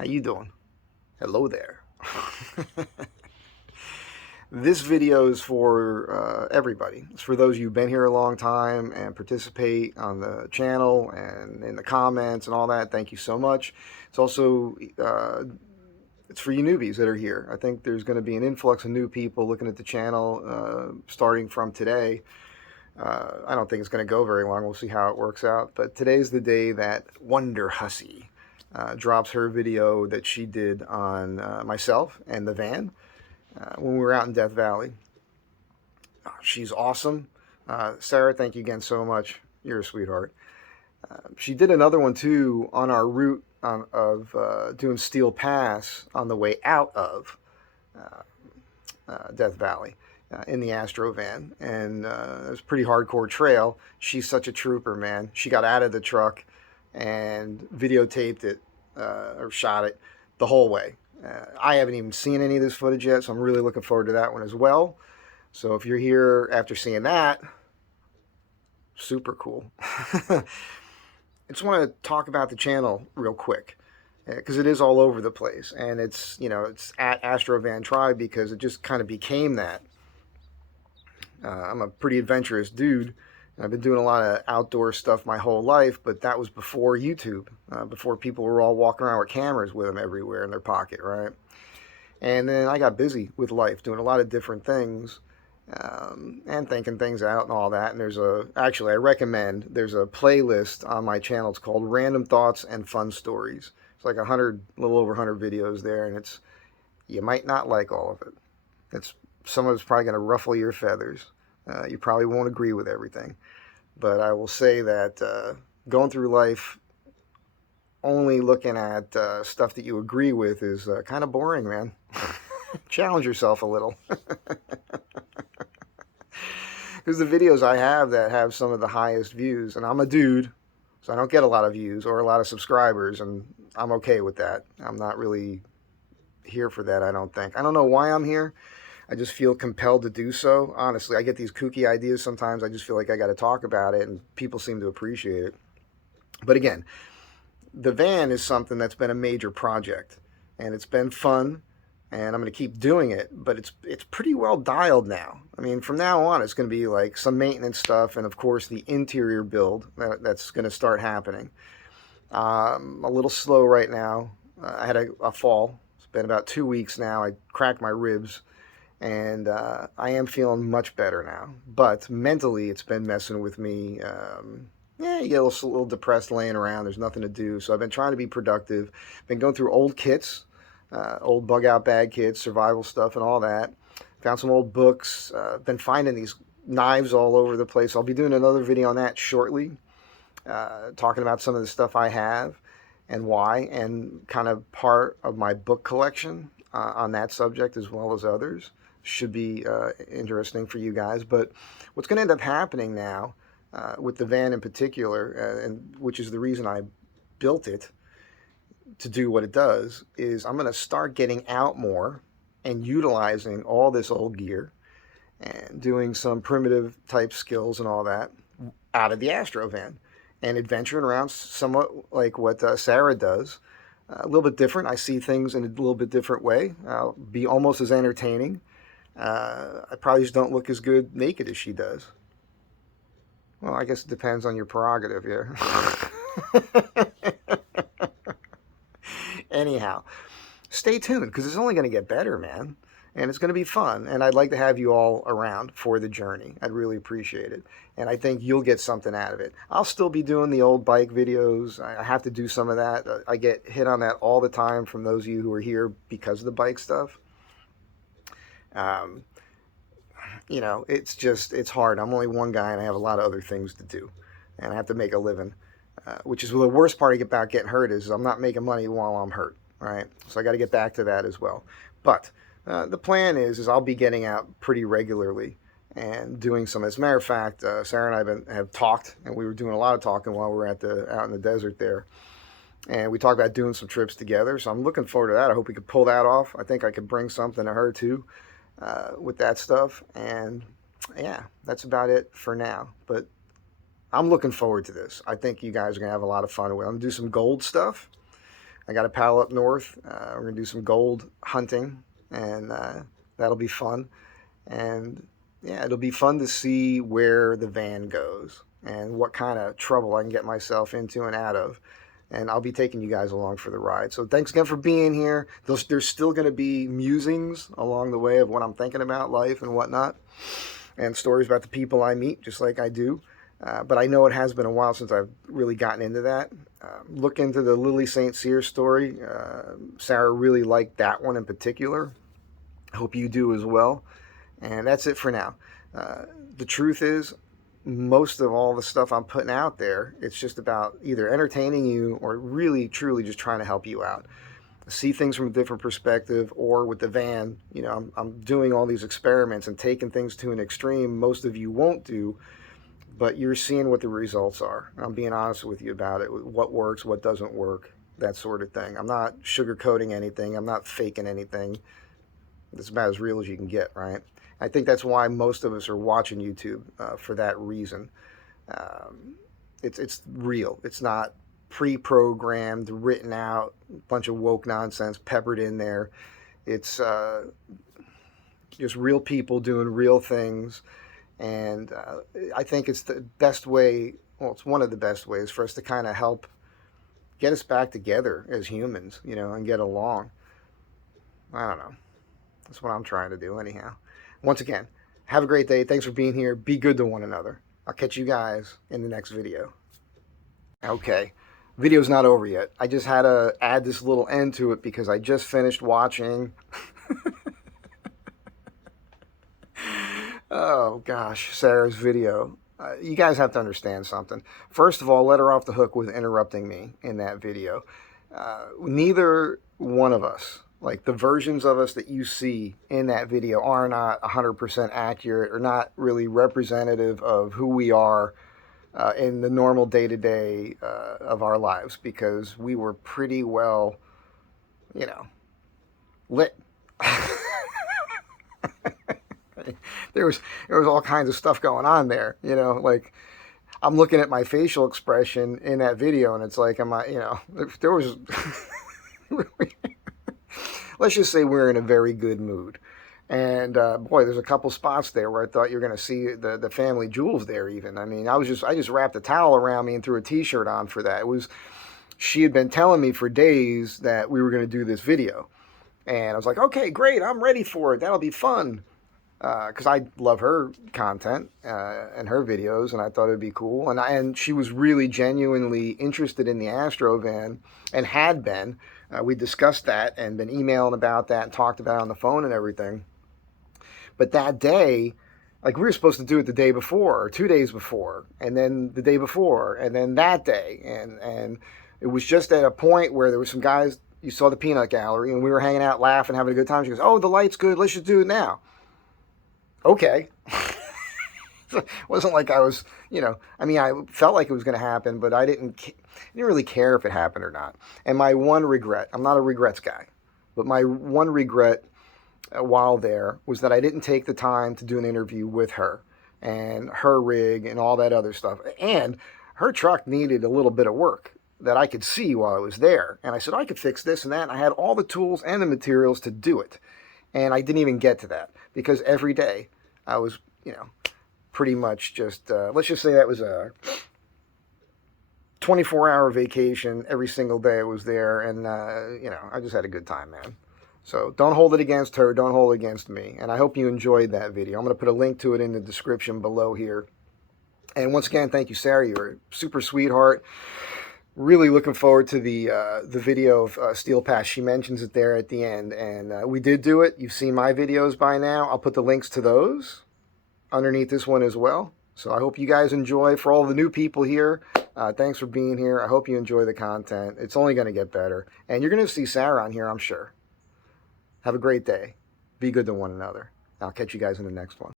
How you doing? Hello there. This video is for everybody. It's for those of you who've been here a long time and participate on the channel and in the comments and all that. Thank you so much. It's also it's for you newbies that are here. I think there's going to be an influx of new people looking at the channel starting from today. I don't think it's going to go very long. We'll see how it works out. But today's the day that Wonder Hussy drops her video that she did on myself and the van when we were out in Death Valley. She's awesome. Sarah, thank you again so much. You're a sweetheart. She did another one too on our route of doing Steel Pass on the way out of Death Valley. In the Astro van, and it was a pretty hardcore trail. She's such a trooper, man. She got out of the truck and videotaped it or shot it the whole way. I haven't even seen any of this footage yet, so I'm really looking forward to that one as well. So if you're here after seeing that, super cool. I just want to talk about the channel real quick because it is all over the place, and it's it's at Astrovan Tribe because it just kind of became that. I'm a pretty adventurous dude. I've been doing a lot of outdoor stuff my whole life, but that was before YouTube, before people were all walking around with cameras with them everywhere in their pocket, right? And then I got busy with life, doing a lot of different things, and thinking things out and all that. And actually, I recommend, there's a playlist on my channel. It's called Random Thoughts and Fun Stories. It's like a little over 100 videos there, and you might not like all of it. Some of it's probably going to ruffle your feathers. You probably won't agree with everything. But I will say that going through life only looking at stuff that you agree with is kind of boring, man. Challenge yourself a little. Because the videos I have that have some of the highest views, and I'm a dude, so I don't get a lot of views or a lot of subscribers, and I'm okay with that. I'm not really here for that, I don't think. I don't know why I'm here. I just feel compelled to do so. Honestly, I get these kooky ideas sometimes. I just feel like I got to talk about it, and people seem to appreciate it. But again, the van is something that's been a major project, and it's been fun, and I'm going to keep doing it, but it's pretty well dialed now. I mean, from now on, it's going to be like some maintenance stuff, and of course, the interior build that's going to start happening. A little slow right now. I had a fall. It's been about 2 weeks now. I cracked my ribs. And I am feeling much better now. But mentally, it's been messing with me. You get a little depressed laying around. There's nothing to do. So I've been trying to be productive. Been going through old kits, old bug out bag kits, survival stuff and all that. Found some old books. Been finding these knives all over the place. I'll be doing another video on that shortly. Talking about some of the stuff I have and why. And kind of part of my book collection on that subject as well as others. Should be interesting for you guys. But what's going to end up happening now with the van in particular, and which is the reason I built it to do what it does, is I'm going to start getting out more and utilizing all this old gear and doing some primitive type skills and all that out of the Astro van and adventuring around somewhat like what Sarah does. A little bit different. I see things in a little bit different way. I'll be almost as entertaining. I probably just don't look as good naked as she does. Well, I guess it depends on your prerogative here. Anyhow, stay tuned because it's only going to get better, man. And it's going to be fun. And I'd like to have you all around for the journey. I'd really appreciate it. And I think you'll get something out of it. I'll still be doing the old bike videos. I have to do some of that. I get hit on that all the time from those of you who are here because of the bike stuff. It's hard. I'm only one guy and I have a lot of other things to do. And I have to make a living. Which is the worst part about getting hurt is I'm not making money while I'm hurt. Right? So I got to get back to that as well. But the plan is I'll be getting out pretty regularly and doing some. As a matter of fact, Sarah and I have talked, and we were doing a lot of talking while we were out in the desert there. And we talked about doing some trips together. So I'm looking forward to that. I hope we could pull that off. I think I could bring something to her too with that stuff. And yeah, that's about it for now. But I'm looking forward to this. I think you guys are going to have a lot of fun with it. I'm going to do some gold stuff. I got a pal up north. We're going to do some gold hunting, and that'll be fun. And yeah, it'll be fun to see where the van goes and what kind of trouble I can get myself into and out of. And I'll be taking you guys along for the ride. So thanks again for being here. There's still going to be musings along the way of what I'm thinking about life and whatnot, and stories about the people I meet, just like I do. But I know it has been a while since I've really gotten into that. Look into the Lily St. Cyr story. Sarah really liked that one in particular. I hope you do as well. And that's it for now. The truth is, most of all the stuff I'm putting out there, it's just about either entertaining you or really, truly just trying to help you out. See things from a different perspective. Or with the van, you know, I'm doing all these experiments and taking things to an extreme most of you won't do, but you're seeing what the results are. I'm being honest with you about it, what works, what doesn't work, that sort of thing. I'm not sugarcoating anything. I'm not faking anything. It's about as real as you can get, right? I think that's why most of us are watching YouTube, for that reason. It's real. It's not pre-programmed, written out, a bunch of woke nonsense peppered in there. It's just real people doing real things. And I think it's the best way, well, it's one of the best ways for us to kind of help get us back together as humans, you know, and get along. I don't know. That's what I'm trying to do anyhow. Once again, have a great day. Thanks for being here. Be good to one another. I'll catch you guys in the next video. Okay, video's not over yet. I just had to add this little end to it because I just finished watching. Oh gosh, Sarah's video. You guys have to understand something. First of all, let her off the hook with interrupting me in that video. Neither one of us, like the versions of us that you see in that video, are not 100% accurate or not really representative of who we are in the normal day-to-day of our lives, because we were pretty well, you know, lit. There was all kinds of stuff going on there, you know, like I'm looking at my facial expression in that video and it's like, am I, you know, there was, let's just say we're in a very good mood. And boy, there's a couple spots there where I thought you're going to see the family jewels there even. I mean, I just wrapped a towel around me and threw a t-shirt on for that. She had been telling me for days that we were going to do this video. And I was like, okay, great, I'm ready for it. That'll be fun. Because I love her content and her videos, and I thought it'd be cool. And she was really genuinely interested in the Astrovan, and had been. We discussed that and been emailing about that and talked about it on the phone and everything. But that day, like we were supposed to do it the day before, or 2 days before, and then the day before, and then that day. And it was just at a point where there were some guys, you saw the peanut gallery, and we were hanging out, laughing, having a good time. She goes, oh, the light's good, let's just do it now. Okay. It wasn't like I was, you know, I mean, I felt like it was going to happen, but I didn't really care if it happened or not. And my one regret, I'm not a regrets guy, but my one regret while there was that I didn't take the time to do an interview with her and her rig and all that other stuff. And her truck needed a little bit of work that I could see while I was there. And I said, I could fix this and that. And I had all the tools and the materials to do it. And I didn't even get to that because every day I was, you know, pretty much just, let's just say that was a 24-hour vacation. Every single day I was there, and, you know, I just had a good time, man. So don't hold it against her. Don't hold it against me. And I hope you enjoyed that video. I'm going to put a link to it in the description below here. And once again, thank you, Sarah. You're a super sweetheart. Really looking forward to the video of Steel Pass. She mentions it there at the end, and we did do it. You've seen my videos by now. I'll put the links to those underneath this one as well. So I hope you guys enjoy. For all the new people here, thanks for being here. I hope you enjoy the content. It's only going to get better, and you're going to see Sarah on here, I'm sure. Have a great day. Be good to one another. I'll catch you guys in the next one.